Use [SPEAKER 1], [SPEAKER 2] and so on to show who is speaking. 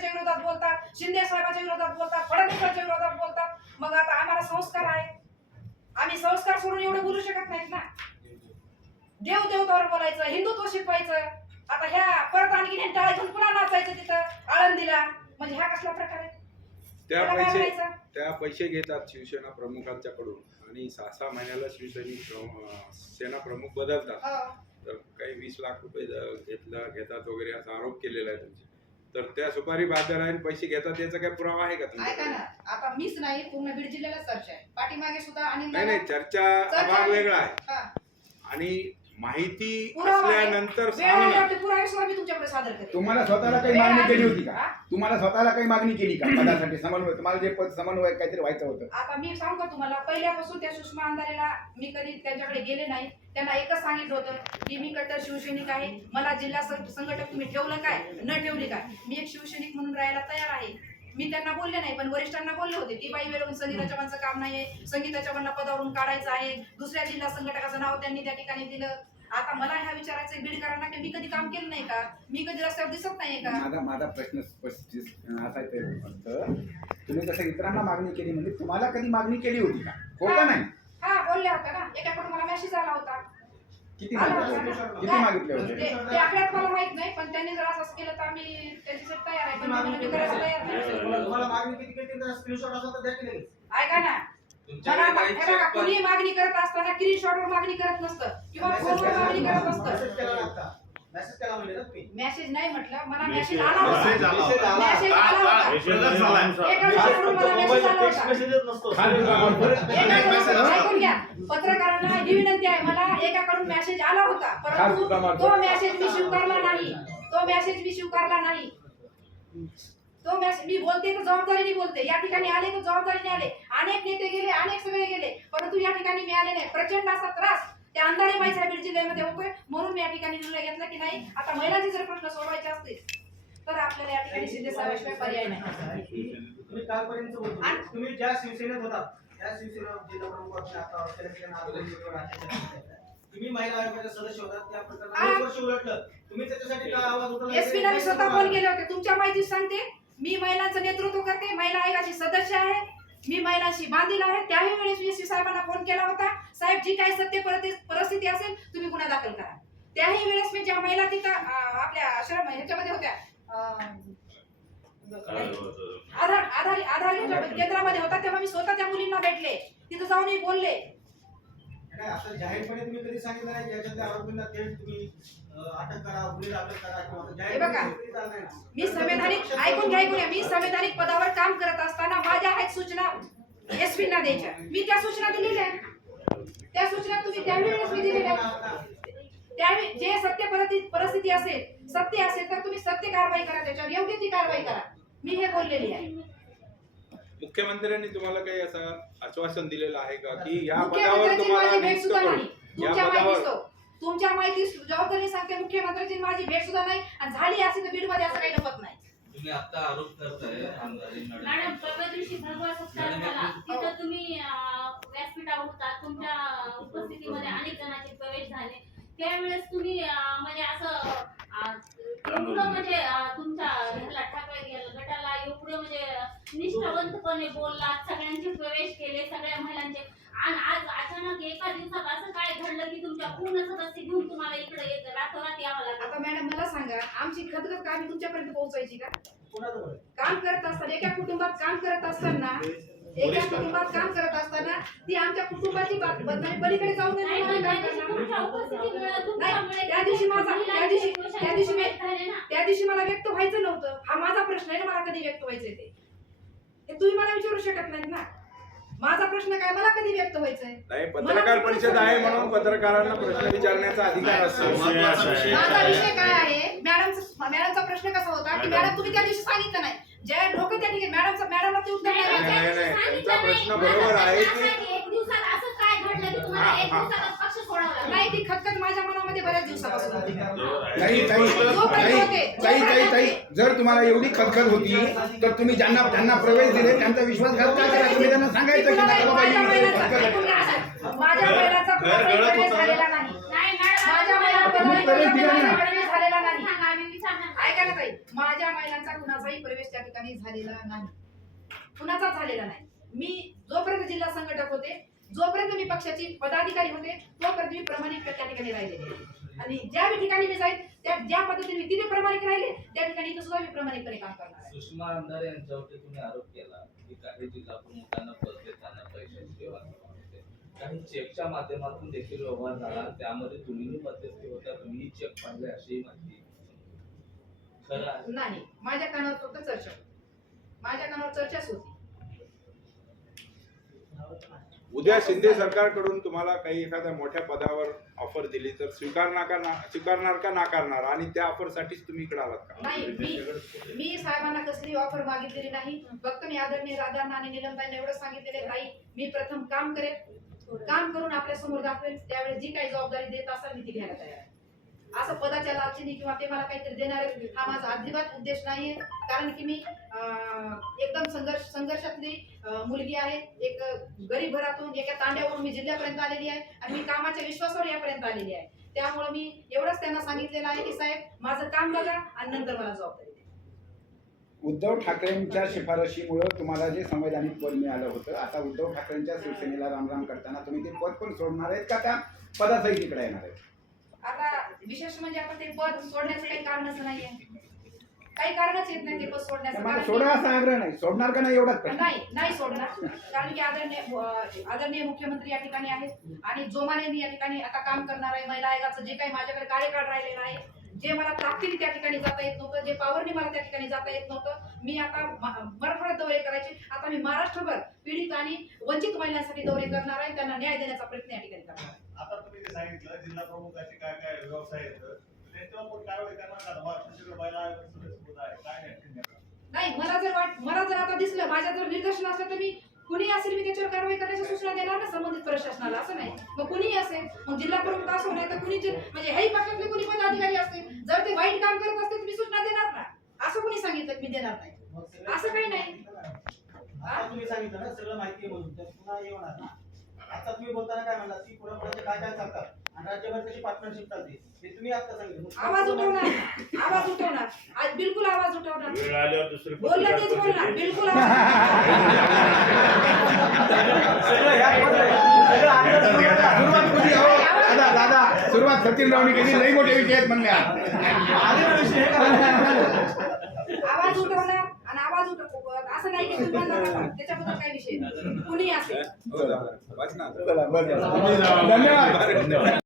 [SPEAKER 1] ठाकरेच्या विरोधात बोलतात शिंदे साहेबांच्या विरोधात बोलतात फडणवीसांच्या विरोधात बोलतात. मग आता आम्हाला संस्कार आहे. आम्ही संस्कार सोडून एवढं बोलू शकत नाहीत ना. देव देवतावर बोलायचं हिंदुत्व शिकवायचं. आता ह्या परत आणखी घेऊन पुन्हा नाचायचं तिथं आळंदीला. म्हणजे ह्या कसला प्रकार आहे?
[SPEAKER 2] त्या पैसे? त्या पैसे घेतात शिवसेना प्रमुखांच्याकडून. आणि सहा सहा महिन्याला शिवसैनिक सेना प्रमुख बदलतात.
[SPEAKER 1] हो.
[SPEAKER 2] तर काही वीस लाख रुपये घेतला घेतात वगैरे असा आरोप केलेला आहे तुमचे तर त्या सुपारी बाजार आहे आणि पैसे घेतात याचा काय पुरावा आहे का
[SPEAKER 1] ऐका
[SPEAKER 2] तुमच्याकडे
[SPEAKER 1] ना आता मीच नाही पूर्ण बीड जिल्ह्याला चर्चा आहे पाठीमागे सुद्धा आणि
[SPEAKER 2] नाही नाही चर्चा
[SPEAKER 1] चर्चा
[SPEAKER 2] भाग
[SPEAKER 1] आहे.
[SPEAKER 2] वेगळा आहे. आणि माहिती. असल्यानंतर सांगणं.
[SPEAKER 1] पुरावे तुमच्याकडे सादर
[SPEAKER 3] तुम्हाला स्वतःला काही मागणी. केली होती का?
[SPEAKER 1] हा?
[SPEAKER 3] तुम्हाला स्वतःला काही मागणी केली का? पदासाठी समन्वय तुम्हाला जे पद समन्वय काहीतरी व्हायचं होतं.
[SPEAKER 1] आता मी सांगू का तुम्हाला पहिल्यापासून त्या सुषमा अंधारेला मी कधी त्यांच्याकडे गेले नाही. त्यांना एकच सांगितलं होतं की मी कट्टर शिवसैनिक आहे. मला जिल्हा सं- संघटक तुम्ही ठेवलं काय? न ठेवली काय? मी एक शिवसैनिक म्हणून राहायला तयार आहे. मी त्यांना बोलले नाही पण वरिष्ठांना बोलले होते की बाई वेळून संगीता चव्हाणचं काम नाहीये. संगीता चव्हाणला पदावरून काढायचं आहे. दुसऱ्या जिल्हा संघटकाचं नाव त्यांनी त्या ठिकाणी दिलं. आता मला ह्या विचारायचं बीडकरांना की मी कधी काम केलं नाही का? मी कधी रस्त्यावर दिसत नाहीये का?
[SPEAKER 3] माझा माझा प्रश्न स्पष्ट असा आहे फक्त तुम्ही जसं इतरांना मागणी केली म्हणजे तुम्हाला कधी मागणी केली होती का? हो. का नाही?
[SPEAKER 1] हा बोलल्या होत्या ना. एकाकडून मला मेसेज आला होता.
[SPEAKER 3] किती मागितले
[SPEAKER 1] होता
[SPEAKER 3] होते. किती होते?
[SPEAKER 1] ते ते आकड्यात मला माहीत नाही पण त्यांनी जर असं केलं तर आम्ही त्यांच्यासाठी तयार आहे पण आम्हाला ते करायला तयार नाही.
[SPEAKER 4] तुम्हाला मागणी किती केली? त्याचा स्क्रीनशॉट असेल तर द्या की लगेच.
[SPEAKER 1] ऐका ना. हे बघा, कुणी मागणी करत असताना स्क्रीनशॉटवर मागणी करत नसतं. किंवा फोनवर मागणी करत
[SPEAKER 4] मेसेज
[SPEAKER 1] नसतं.
[SPEAKER 4] मेसेज केला ना तुम्ही.
[SPEAKER 1] मेसेज नाही म्हटलं मला
[SPEAKER 5] मेसेज-
[SPEAKER 1] मेसेज आला होता.
[SPEAKER 5] मेसेज आला
[SPEAKER 4] होता.
[SPEAKER 1] मेसेज आला होता. एका विषयावरून मला मेसेज आला होता.
[SPEAKER 3] खाली
[SPEAKER 1] एकाकडून- ऐकून घ्या. पत्रकारांना ही विनंती आहे मला एकाकडून मेसेज आला होता. परंतु. तो मेसेज मी स्वीकारला नाही. तो मेसेज मी स्वीकारला नाही. तो मी बोलते तर जबाबदारीने बोलते. या ठिकाणी आले तर जबाबदारीने आले. अनेक नेते गेले अनेक सगळे गेले. परंतु या ठिकाणी मी आले नाही. प्रचंड असा त्रास त्या अंधारे माई साहेब जिल्ह्यामध्ये होतोय. म्हणून मी या ठिकाणी निर्णय घेतला की नाही आता महिलांचे जर प्रश्न सोडवायचे असतील तर आपल्याला या ठिकाणी साहेबाशिवाय पर्याय नाही.
[SPEAKER 4] तुम्ही कालपर्यंत बोलतो तुम्ही ज्या शिवसेनेत होता त्या शिवसेना जिल्हा प्रमुख आता. तुम्ही महिला आयोगाचे सदस्य होता. त्या प्रकरणात वर्ष उलटलं. तुम्ही त्याच्यासाठी काय आवाज उठवला?
[SPEAKER 1] ला मी स्वतः फोन केले होते. तुमच्या माहिती सांगते. मी महिलांचं नेतृत्व करते महिला आयोगाची सदस्य आहे. मी महिलांशी बांधील आहे. त्याही वेळेस मी एस साहेबांना फोन केला होता. साहेब जी काही सत्य परिस्थिती असेल तुम्ही गुन्हा दाखल करा. त्याही वेळेस मी ज्या महिला तिथं आपल्या आश्रम ह्याच्यामध्ये होत्या आधार आधार आधार केंद्रामध्ये होता तेव्हा मी स्वतः त्या मुलींना भेटले. तिथं जाऊनही बोलले.
[SPEAKER 4] नाही, असं जाहीरपणे तुम्ही कधी सांगितलं नाही ज्याच्यातल्या आरोपींना थेट तुम्ही अं, अटक करा गुन्हे दाखल करा किंवा असं
[SPEAKER 1] हे बघा,
[SPEAKER 4] जाहीरपणे कधी झालं नाही ना.
[SPEAKER 1] मी संवैधानिक ऐकून घ्या ऐकून घ्या मी संवैधानिक पदावर काम करत असताना माझ्या आहेत सूचना एस ना द्यायच्या मी त्या सूचना दिलेल्या आहेत. त्या सूचना तुम्ही त्यावेळेस मी दिलेल्या आहेत. त्यावेळी जे सत्य परिस्थिती परिस्थिती असेल सत्य असेल तर तुम्ही सत्य कारवाई करा त्याच्यावर योग्य ती कारवाई करा मी हे बोललेली आहे
[SPEAKER 2] मुख्यमंत्र्यांनी तुम्हाला काही असं आश्वासन दिलेलं आहे का की या पदावर
[SPEAKER 1] मुख्यमंत्र्यांची
[SPEAKER 2] तुम्हाला
[SPEAKER 1] माझी भेट
[SPEAKER 2] नियुक्त
[SPEAKER 1] सुद्धा
[SPEAKER 2] करू
[SPEAKER 1] नाही.
[SPEAKER 2] या
[SPEAKER 1] तुमच्या माहितीच
[SPEAKER 2] पदावर
[SPEAKER 1] तो तुमच्या माहिती जबाबदारी सांगते मुख्यमंत्र्यांची माझी भेट सुद्धा नाही आणि झाली असेल तर बीडमध्ये असं काही नपत नाही.
[SPEAKER 6] तुम्ही आता आरोप करताय आमदारी
[SPEAKER 7] मॅडम
[SPEAKER 6] मॅडम
[SPEAKER 7] परवा दिवशी भगवा सप्ताह झाला तिथं तुम्ही अं, व्यासपीठावर होता तुमच्या उपस्थितीमध्ये अनेक जणांचे प्रवेश झाले. त्यावेळेस तुम्ही अं, म्हणजे असं अं, एवढं म्हणजे अं, तुमच्या ह्याला ठाकरे या गटाला एवढं म्हणजे निष्ठावंतपणे बोलला सगळ्यांचे प्रवेश केले सगळ्या महिलांचे आणि आज अचानक एका दिवसात असं काय घडलं की तुमच्या पूर्ण सदस्य घेऊन तुम्हाला इकडे येत रातोरात यावं लागलं
[SPEAKER 1] आता मॅडम मला सांगा आमची खतखत कामी तुमच्यापर्यंत पोहोचायची का? काम करत असताना एका कुटुंबात काम करत असताना एका कुटुंबात काम करत असताना ती आमच्या कुटुंबाची बदनामी पलीकडे जाऊन
[SPEAKER 7] नाही त्या दिवशी
[SPEAKER 1] नाही माझा- त्या दिवशी- त्या दिवशी मी- त्या दिवशी मला व्यक्त व्हायचं नव्हतं हा माझा प्रश्न आहे ना मला कधी व्यक्त व्हायचंय ते हे तुम्ही मला विचारू शकत नाहीत ना माझा प्रश्न काय? मला कधी व्यक्त व्हायचंय?
[SPEAKER 2] नाही पत्रकार परिषद आहे म्हणून पत्रकारांना प्रश्न विचारण्याचा अधिकार असतो.
[SPEAKER 1] माझा विषय काय आहे? मॅडमचा मॅडमचा प्रश्न कसा होता की मॅडम तुम्ही त्या दिवशी सांगितलं नाही. ज्या लोक त्या ठिकाणी मॅडमचा मॅडमला ते उत्तर
[SPEAKER 7] नाही.
[SPEAKER 2] प्रश्न बरोबर आहे की-
[SPEAKER 7] असा आहे एक दिवसात असं काय घडलं की तुम्हाला
[SPEAKER 2] हा,
[SPEAKER 7] एक
[SPEAKER 2] हा.
[SPEAKER 7] दिवसात पक्ष सोडावा लागला
[SPEAKER 1] नाही ती खतखत माझ्या
[SPEAKER 3] ताई ताई जर तुम्हाला एवढी खतखत होती तर तुम्ही ज्यांना त्यांना प्रवेश दिले त्यांचा विश्वासघात का करा तुम्ही त्यांना सांगायचं की
[SPEAKER 1] तुला
[SPEAKER 3] नका बाबा
[SPEAKER 1] माझ्या
[SPEAKER 5] घर गळत
[SPEAKER 1] प्रवेश
[SPEAKER 5] होता.
[SPEAKER 1] झालेला नाही.
[SPEAKER 7] नाही
[SPEAKER 1] माझ्या
[SPEAKER 3] तुम्ही प्रवेश दिला ना.
[SPEAKER 1] प्रवेश झालेला नाही. ऐका ना ताई. माझ्या महिलांचा कुणाचाही प्रवेश त्या ठिकाणी झालेला नाही. कुणाचाच झालेला नाही. मी जोपर्यंत जिल्हा संघटक होते जोपर्यंत मी पक्षाची पदाधिकारी होते तोपर्यंत मी प्रामाणिक त्या ठिकाणी राहिलेले आहे. आणि ज्या ठिकाणी मी जाईल त्या ज्या पद्धतीने मी तिथे प्रामाणिक राहिले त्या ठिकाणी इथं सुद्धा मी प्रामाणिकपणे काम करणार आहे.
[SPEAKER 6] सुषमा अंधारे यांच्यावरती तुम्ही आरोप केला की काही जिल्हा प्रमुखांना पद देताना पैशाची व्यवहार होते काही चेकच्या माध्यमातून देखील व्यवहार झाला त्यामध्ये तुम्हीही मध्यस्थी होत्या तुम्ही चेक पाडले अशी माहिती. खरं
[SPEAKER 1] नाही माझ्या कानावर फक्त चर्चा होती. माझ्या कानावर चर्चाच होती.
[SPEAKER 2] उद्या शिंदे सरकारकडून तुम्हाला काही एखाद्या मोठ्या पदावर ऑफर दिली तर स्वीकारणार का ना स्वीकारणार का नाकारणार? आणि त्या ऑफरसाठीच तुम्ही इकडे आलात का?
[SPEAKER 1] नाही मी मी साहेबांना कसली ऑफर मागितलेली नाही. फक्त मी आदरणीय राधांना आणि निलमताईंना एवढं सांगितलेले ताई मी प्रथम काम करेन. काम करून आपल्यासमोर दाखवेन. त्यावेळेस जी काही जबाबदारी देत असाल मी ती घ्यायला तयार असं पदाच्या लालचीने किंवा ते मला काहीतरी देणार हा माझा अजिबात उद्देश नाहीये. कारण की मी एकदम संघर्ष संघर्षातली मुलगी आहे. एक गरीब घरातून एका तांड्यावरून मी जिल्ह्यापर्यंत आलेली आहे आणि मी कामाच्या विश्वासावर यापर्यंत आलेली आहे. त्यामुळे मी एवढंच त्यांना सांगितलेलं आहे की साहेब माझं काम बघा आणि नंतर मला जबाबदारी.
[SPEAKER 3] उद्धव ठाकरेंच्या शिफारशीमुळं तुम्हाला जे संवैधानिक पद मिळालं होतं आता उद्धव ठाकरेंच्या शिवसेनेला रामराम करताना तुम्ही ते पद पण सोडणार आहेत का? त्या पदासही तिकडे येणार आहेत.
[SPEAKER 1] आता विशेष म्हणजे आता ते पद सोडण्याचं काही कारणच नाहीये. काही कारणच येत नाही ते सोडण्याचं.
[SPEAKER 3] तर मला
[SPEAKER 1] कारण
[SPEAKER 3] सोडा
[SPEAKER 1] की-
[SPEAKER 3] असा आग्रह नाही. सोडणार का नाही एवढाच प्रश्न.
[SPEAKER 1] नाही नाही सोडणार. कारण की आदरणीय अं, आदरणीय मुख्यमंत्री या ठिकाणी आहेत. आणि जोमाने मी या ठिकाणी आता काम करणार आहे महिला आयोगाचं जे काही माझ्याकडे कार्यकाळ राहिलेलं आहे जे मला ताकदीने त्या ठिकाणी जाता येत नव्हतं जे पावरने मला त्या ठिकाणी जाता येत नव्हतं मी आता मराठवाड्यात दौरे करायचे. आता मी महाराष्ट्रभर पीडित आणि वंचित महिलांसाठी दौरे करणार आहे. त्यांना न्याय देण्याचा प्रयत्न या ठिकाणी करणार आहे.
[SPEAKER 5] आता तुम्ही जे सांगितलं जिल्हा प्रमुखाचे काय काय व्यवसाय आहेत. त्यांच्यावर कोण कारवाई करणार का? महाराष्ट्र महिला आयोग
[SPEAKER 1] नाही मला जर वाट मला जर आता दिसलं माझ्या जर निदर्शन असलं तर मी कुणी असेल मी त्याच्यावर कारवाई करण्याची सूचना देणार ना संबंधित प्रशासनाला असं नाही. मग कुणी असेल मग जिल्हा प्रमुख असो नाही तर कुणी म्हणजे हेही पक्षातले कुणी पण अधिकारी असते जर ते वाईट काम करत असतील तर मी सूचना देणार ना. असं कुणी सांगितलं मी देणार नाही. असं काही नाही.
[SPEAKER 4] तुम्ही सांगितलं ना सगळं माहिती आहे म्हणून पुन्हा येणार ना. आता तुम्ही बोलताना काय म्हणला की पुढे काय काय चालतात आणि राज्यभर कशी पार्टनरशिप चालते? हे तुम्ही आता सांगितलं. मग
[SPEAKER 1] आवाज उठवणार. आवाज उठवणार. आज बिलकुल आवाज उठवणार.
[SPEAKER 5] वेळ आल्यावर दुसरी
[SPEAKER 1] बोललं तेच बोलणार. बिलकुल आवाज
[SPEAKER 4] सगळं ह्या सगळं आंदोलन
[SPEAKER 3] सुरुवात कधी हो दादा दादा सुरुवात सचिन रावनी केली लई मोठे विषय आहेत म्हणल्या
[SPEAKER 4] आलेला विषय आहे का?
[SPEAKER 1] आवाज उठवणार. आणि आवाज उठव असं नाही की नका. त्याच्याबद्दल काही विषय नाही. कुणी असेल.
[SPEAKER 3] चला बरं धन्यवाद.